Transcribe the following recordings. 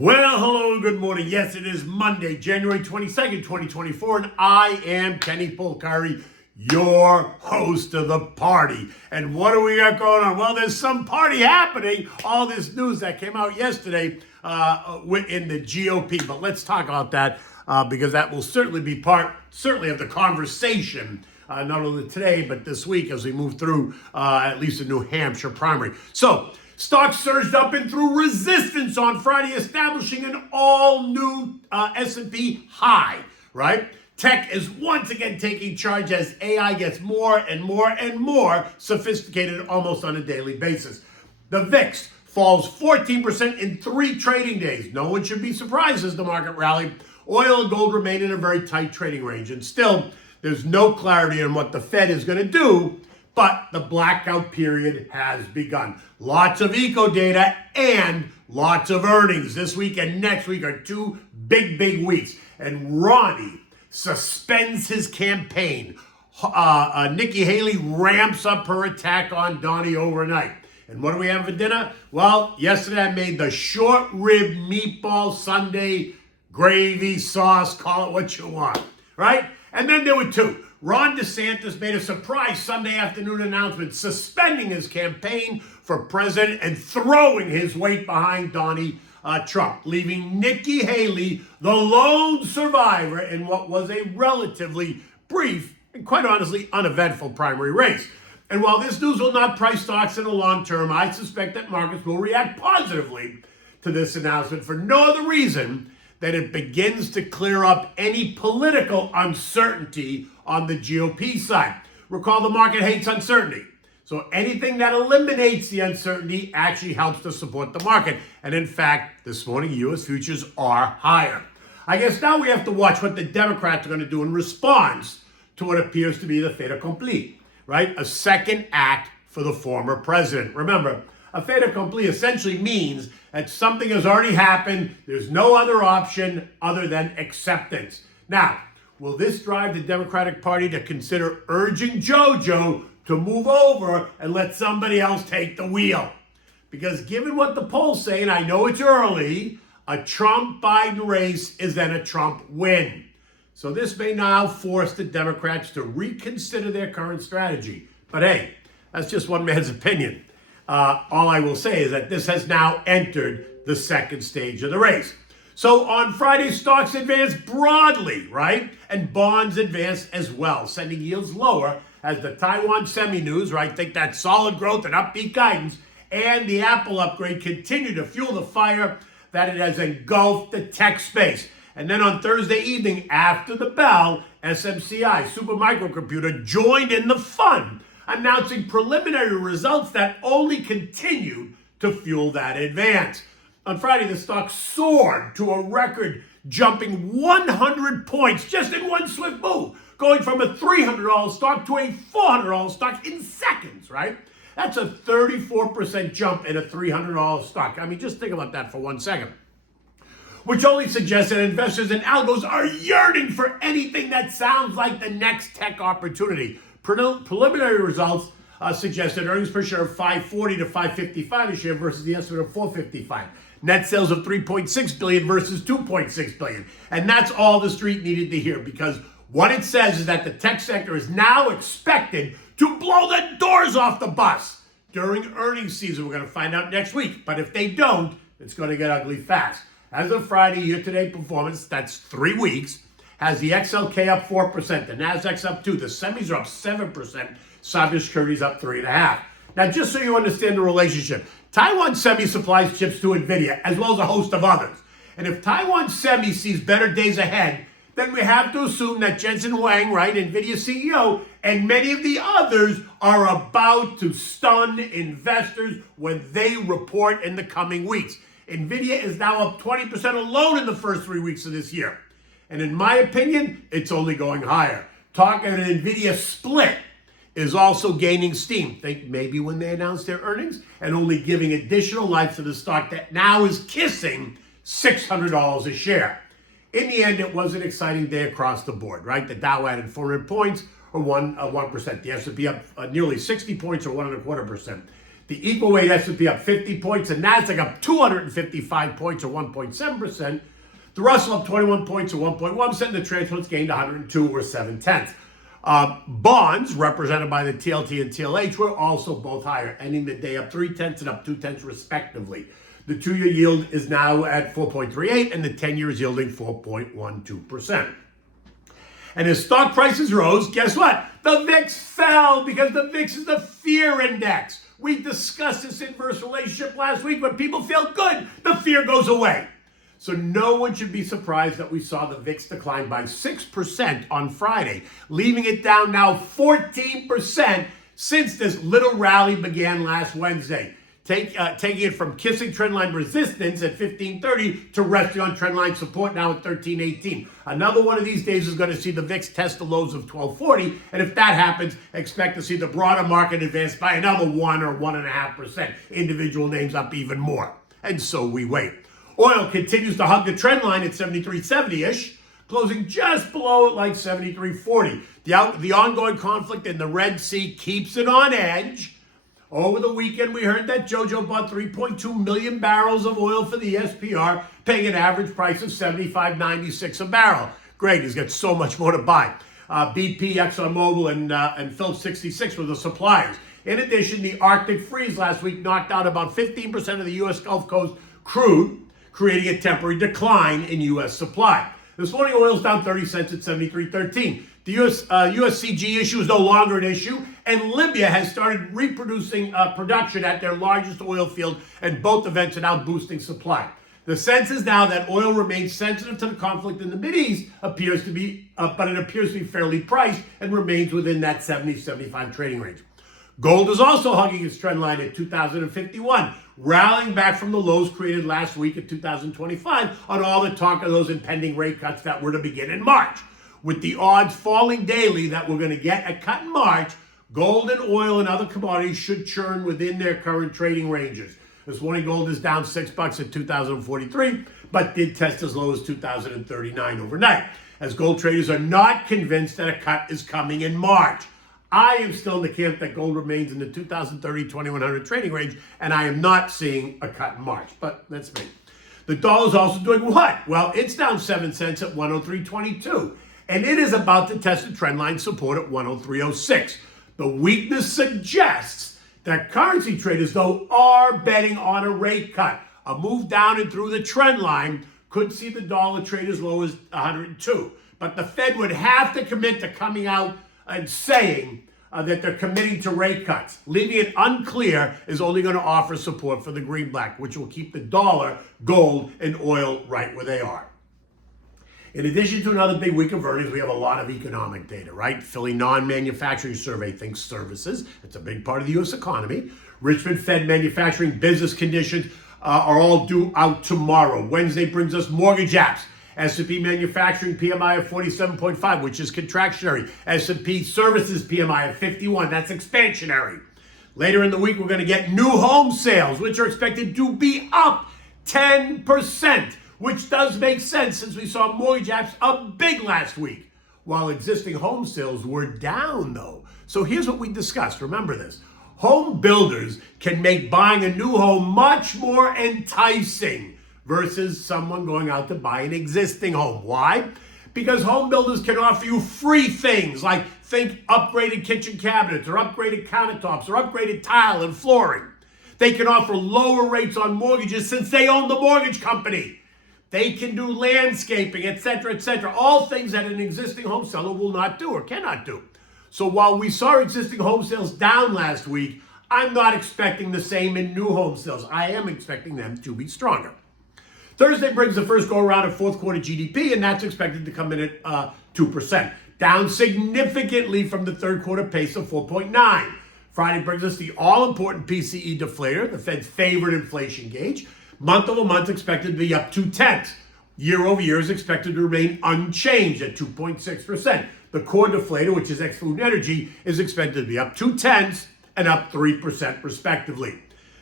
Well, hello, good morning. Yes, it is Monday, January 22nd, 2024, and I am Kenny Polcari, your host of the party. And what do we got going on? Well, there's some party happening. All this news that came out yesterday in the GOP. But let's talk about that because that will certainly be part, of the conversation, not only today, but this week as we move through at least the New Hampshire primary. So, stocks surged up and through resistance on Friday, establishing an all-new S&P high, right? Tech is once again taking charge as AI gets more and more and more sophisticated almost on a daily basis. The VIX falls 14% in 3 trading days. No one should be surprised as the market rallied. Oil and gold remain in a very tight trading range. And still, there's no clarity on what the Fed is going to do, but the blackout period has begun. Lots of eco data and lots of earnings. This week and next week are 2 big weeks. And Ronnie suspends his campaign. Nikki Haley ramps up her attack on Donnie overnight. And what do we have for dinner? Well, yesterday I made the short rib meatball Sunday gravy sauce. Call it what you want, right? And then there were 2. Ron DeSantis made a surprise Sunday afternoon announcement suspending his campaign for president and throwing his weight behind Donnie Trump, leaving Nikki Haley the lone survivor in what was a relatively brief and quite honestly uneventful primary race. And while this news will not price stocks in the long term, I suspect that markets will react positively to this announcement for no other reason that it begins to clear up any political uncertainty on the GOP side. Recall the market hates uncertainty. So anything that eliminates the uncertainty actually helps to support the market. And in fact, this morning, U.S. futures are higher. I guess now we have to watch what the Democrats are going to do in response to what appears to be the fait accompli, right? A second act for the former president. Remember, a fait accompli essentially means that something has already happened. There's no other option other than acceptance. Now, will this drive the Democratic Party to consider urging JoJo to move over and let somebody else take the wheel? Because given what the polls say, and I know it's early, a Trump-Biden race is then a Trump win. So this may now force the Democrats to reconsider their current strategy. But hey, that's just one man's opinion. All I will say is that this has now entered the second stage of the race. So on Friday, stocks advanced broadly, right? And bonds advanced as well, sending yields lower as the Taiwan semi-news, right? Think that solid growth and upbeat guidance and the Apple upgrade continue to fuel the fire that it has engulfed the tech space. And then on Thursday evening, after the bell, SMCI, Supermicrocomputer, joined in the fun, announcing preliminary results that only continued to fuel that advance. On Friday, the stock soared to a record, jumping 100 points just in one swift move, going from a $300 stock to a $400 stock in seconds, right? That's a 34% jump in a $300 stock. I mean, just think about that for 1 second. Which only suggests that investors and algos are yearning for anything that sounds like the next tech opportunity. Preliminary results suggested earnings per share of $5.40 to $5.55 a share versus the estimate of $4.55. Net sales of $3.6 billion versus $2.6 billion. And that's all the street needed to hear, because what it says is that the tech sector is now expected to blow the doors off the bus during earnings season. We're going to find out next week. But if they don't, it's going to get ugly fast. As of Friday, year-to-date performance, that's 3 weeks, has the XLK up 4%, the Nasdaq's up 2%, the semis are up 7%, cybersecurity's up 3.5%. Now, just so you understand the relationship, Taiwan Semi supplies chips to Nvidia, as well as a host of others. And if Taiwan Semi sees better days ahead, then we have to assume that Jensen Huang, right, Nvidia CEO, and many of the others are about to stun investors when they report in the coming weeks. Nvidia is now up 20% alone in the first 3 weeks of this year. And in my opinion, it's only going higher. Talk of an Nvidia split is also gaining steam. Think maybe when they announce their earnings and only giving additional life to the stock that now is kissing $600 a share. In the end, it was an exciting day across the board, right? The Dow added 400 points or 1%. The S&P up nearly 60 points or 1.25%. The equal weight S&P up 50 points, the Nasdaq up 255 points or 1.7%. The Russell up 21 points or 1.1%, and the Transfers gained 102 or 7/10. Bonds, represented by the TLT and TLH, were also both higher, ending the day up 0.3 and up 0.2 respectively. The 2-year yield is now at 4.38, and the 10-year is yielding 4.12%. And as stock prices rose, guess what? The VIX fell because the VIX is the fear index. We discussed this inverse relationship last week. When people feel good, the fear goes away. So no one should be surprised that we saw the VIX decline by 6% on Friday, leaving it down now 14% since this little rally began last Wednesday. Taking it from kissing trendline resistance at 1530 to resting on trendline support now at 1318. Another one of these days is going to see the VIX test the lows of 1240, and if that happens, expect to see the broader market advance by another 1 or 1.5%. Individual names up even more. And so we wait. Oil continues to hug the trend line at 73.70-ish, closing just below it like 73.40. The ongoing conflict in the Red Sea keeps it on edge. Over the weekend, we heard that JoJo bought 3.2 million barrels of oil for the SPR, paying an average price of $75.96 a barrel. Great, he's got so much more to buy. BP, ExxonMobil, and Phillips 66 were the suppliers. In addition, the Arctic freeze last week knocked out about 15% of the U.S. Gulf Coast crude, creating a temporary decline in U.S. supply. This morning, oil's down 30 cents at 73.13. The USCG issue is no longer an issue, and Libya has started reproducing production at their largest oil field, and both events are now boosting supply. The sense is now that oil remains sensitive to the conflict in the Mideast, but it appears to be fairly priced and remains within that 70-75 trading range. Gold is also hugging its trend line at 2,051, rallying back from the lows created last week at 2,025 on all the talk of those impending rate cuts that were to begin in March. With the odds falling daily that we're going to get a cut in March, gold and oil and other commodities should churn within their current trading ranges. This morning, gold is down $6 at 2,043, but did test as low as 2,039 overnight, as gold traders are not convinced that a cut is coming in March. I am still in the camp that gold remains in the 2,030-2,100 trading range, and I am not seeing a cut in March, but that's me. The dollar is also doing what? Well, it's down 7 cents at 103.22. And it is about to test the trendline support at 103.06. The weakness suggests that currency traders, though, are betting on a rate cut. A move down and through the trend line could see the dollar trade as low as 102. But the Fed would have to commit to coming out and saying that they're committing to rate cuts. Leaving it unclear is only going to offer support for the greenback, which will keep the dollar, gold, and oil right where they are. In addition to another big week of earnings, we have a lot of economic data, right? Philly non-manufacturing survey thinks services. It's a big part of the U.S. economy. Richmond Fed manufacturing business conditions are all due out tomorrow. Wednesday brings us mortgage apps. S&P manufacturing PMI of 47.5, which is contractionary. S&P services PMI of 51, that's expansionary. Later in the week, we're going to get new home sales, which are expected to be up 10%. Which does make sense since we saw mortgage apps up big last week, while existing home sales were down, though. So here's what we discussed. Remember this. Home builders can make buying a new home much more enticing versus someone going out to buy an existing home. Why? Because home builders can offer you free things like think upgraded kitchen cabinets or upgraded countertops or upgraded tile and flooring. They can offer lower rates on mortgages since they own the mortgage company. They can do landscaping, etc., all things that an existing home seller will not do or cannot do. So while we saw existing home sales down last week, I'm not expecting the same in new home sales. I am expecting them to be stronger. Thursday brings the first go-around of fourth quarter GDP, and that's expected to come in at 2%, down significantly from the third quarter pace of 4.9. Friday brings us the all-important PCE deflator, the Fed's favorite inflation gauge. Month-over-month expected to be up 0.2. Year-over-year is expected to remain unchanged at 2.6%. The core deflator, which is ex-food and energy, is expected to be up 0.2 and up 3% respectively.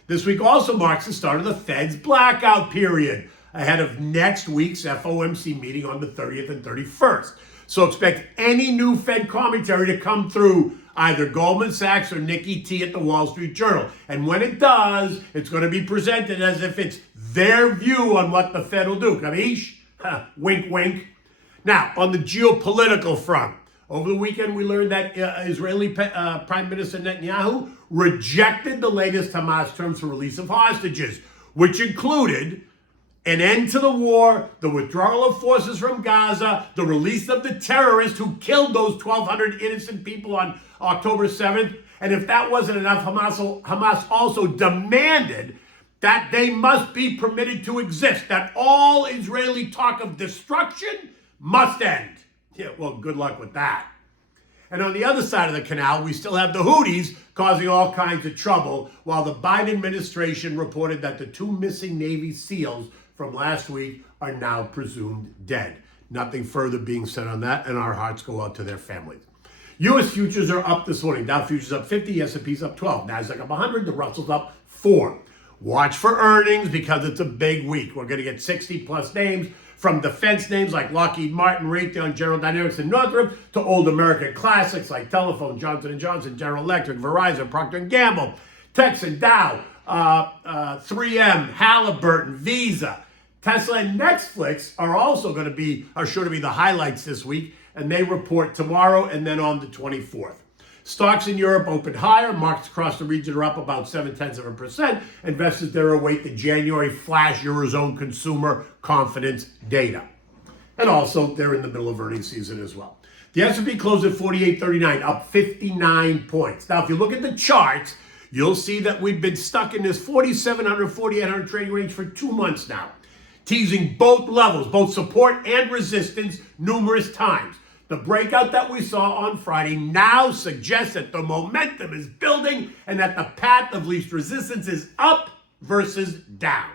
This week also marks the start of the Fed's blackout period, ahead of next week's FOMC meeting on the 30th and 31st. So expect any new Fed commentary to come through either Goldman Sachs or Nikki T at the Wall Street Journal. And when it does, it's going to be presented as if it's their view on what the Fed will do. Capiche? Wink, wink. Now, on the geopolitical front, over the weekend we learned that Israeli Prime Minister Netanyahu rejected the latest Hamas terms for release of hostages, which included an end to the war, the withdrawal of forces from Gaza, the release of the terrorists who killed those 1,200 innocent people on October 7th. And if that wasn't enough, Hamas also demanded that they must be permitted to exist, that all Israeli talk of destruction must end. Yeah, well, good luck with that. And on the other side of the canal, we still have the Houthis causing all kinds of trouble, while the Biden administration reported that the 2 missing Navy SEALs from last week are now presumed dead. Nothing further being said on that, and our hearts go out to their families. U.S. futures are up this morning. Dow futures up 50, S&P's up 12, Nasdaq up 100, the Russell's up 4. Watch for earnings because it's a big week. We're going to get 60-plus names, from defense names like Lockheed Martin, Raytheon, General Dynamics, and Northrop, to old American classics like Telephone, Johnson & Johnson, General Electric, Verizon, Procter & Gamble, Texan, Dow, 3M, Halliburton, Visa. Tesla and Netflix are sure to be the highlights this week, and they report tomorrow and then on the 24th. Stocks in Europe opened higher. Markets across the region are up about 0.7%. Investors there await the January flash Eurozone consumer confidence data. And also, they're in the middle of earnings season as well. The S&P closed at 48.39, up 59 points. Now, if you look at the charts, you'll see that we've been stuck in this 4,700, 4,800 trading range for 2 months now, teasing both levels, both support and resistance, numerous times. The breakout that we saw on Friday now suggests that the momentum is building and that the path of least resistance is up versus down.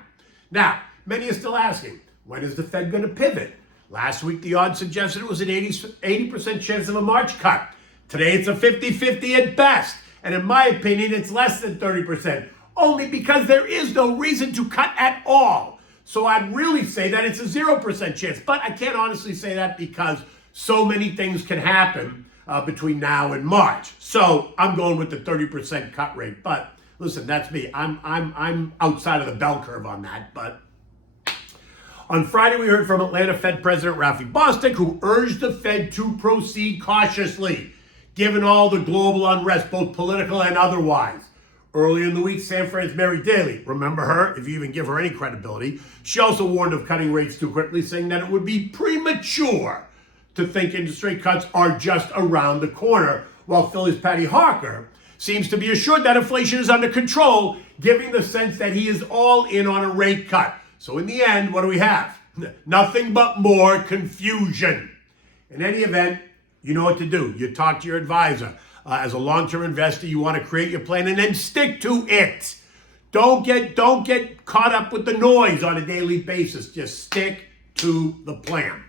Now, many are still asking, when is the Fed going to pivot? Last week, the odds suggested it was an 80% chance of a March cut. Today, it's a 50-50 at best. And in my opinion, it's less than 30%, only because there is no reason to cut at all. So I'd really say that it's a 0% chance. But I can't honestly say that because so many things can happen between now and March. So I'm going with the 30% cut rate. But listen, that's me. I'm outside of the bell curve on that. But on Friday, we heard from Atlanta Fed President Rafi Bostic, who urged the Fed to proceed cautiously, given all the global unrest, both political and otherwise. Earlier in the week, San Fran's Mary Daly, remember her, if you even give her any credibility, she also warned of cutting rates too quickly, saying that it would be premature to think interest rate cuts are just around the corner, while Philly's Patty Harker seems to be assured that inflation is under control, giving the sense that he is all in on a rate cut. So in the end, what do we have? Nothing but more confusion. In any event, you know what to do. You talk to your advisor. As a long-term investor, you want to create your plan and then stick to it. Don't get caught up with the noise on a daily basis. Just stick to the plan.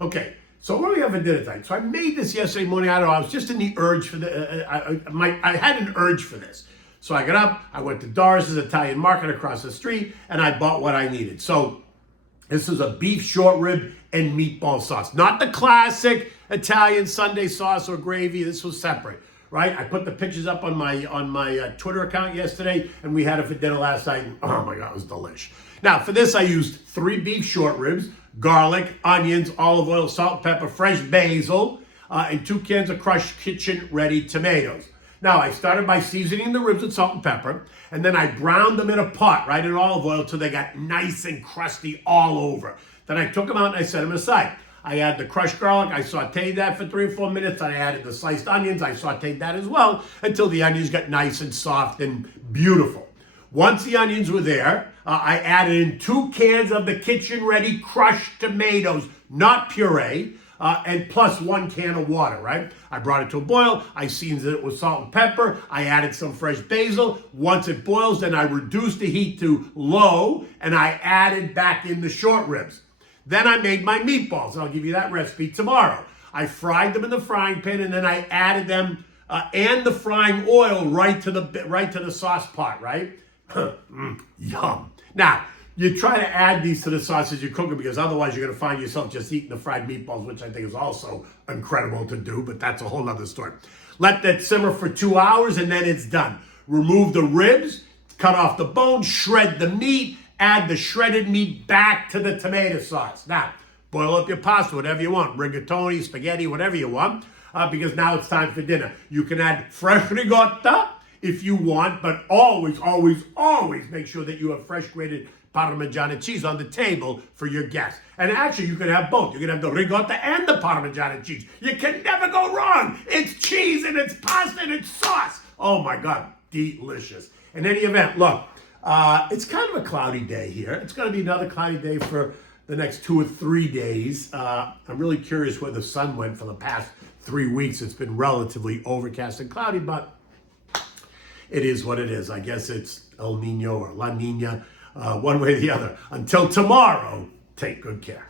Okay. So what do we have for dinner tonight? So I made this yesterday morning. I don't know. I was just in the urge for I had an urge for this. So I got up. I went to Doris's Italian Market across the street, and I bought what I needed. So this is a beef short rib and meatball sauce, not the classic Italian Sunday sauce or gravy. This was separate, right? I put the pictures up on my Twitter account yesterday, and we had it for dinner last night. And, oh my God, it was delish. Now for this, I used 3 beef short ribs, garlic, onions, olive oil, salt, pepper, fresh basil, and 2 cans of crushed kitchen-ready tomatoes. Now, I started by seasoning the ribs with salt and pepper, and then I browned them in a pot, right, in olive oil, till they got nice and crusty all over. Then I took them out and I set them aside. I added the crushed garlic. I sauteed that for 3 or 4 minutes. I added the sliced onions. I sauteed that as well until the onions got nice and soft and beautiful. Once the onions were there, I added in 2 cans of the kitchen-ready crushed tomatoes, not puree, and plus 1 can of water, right? I brought it to a boil. I seasoned it with salt and pepper. I added some fresh basil. Once it boils, then I reduced the heat to low, and I added back in the short ribs. Then I made my meatballs, and I'll give you that recipe tomorrow. I fried them in the frying pan, and then I added them and the frying oil right to the sauce pot, right? Yum. Now, you try to add these to the sauce as you cook them, because otherwise you're going to find yourself just eating the fried meatballs, which I think is also incredible to do, but that's a whole other story. Let that simmer for 2 hours and then it's done. Remove the ribs, cut off the bone, shred the meat, add the shredded meat back to the tomato sauce. Now, boil up your pasta, whatever you want, rigatoni, spaghetti, whatever you want, because now it's time for dinner. You can add fresh ricotta if you want, but always, always, always make sure that you have fresh grated Parmigiana cheese on the table for your guests. And actually, you can have both. You can have the ricotta and the Parmigiana cheese. You can never go wrong. It's cheese and it's pasta and it's sauce. Oh my God, delicious. In any event, look, it's kind of a cloudy day here. It's going to be another cloudy day for the next 2 or 3 days. I'm really curious where the sun went for the past 3 weeks. It's been relatively overcast and cloudy, but it is what it is. I guess it's El Nino or La Nina, one way or the other. Until tomorrow, take good care.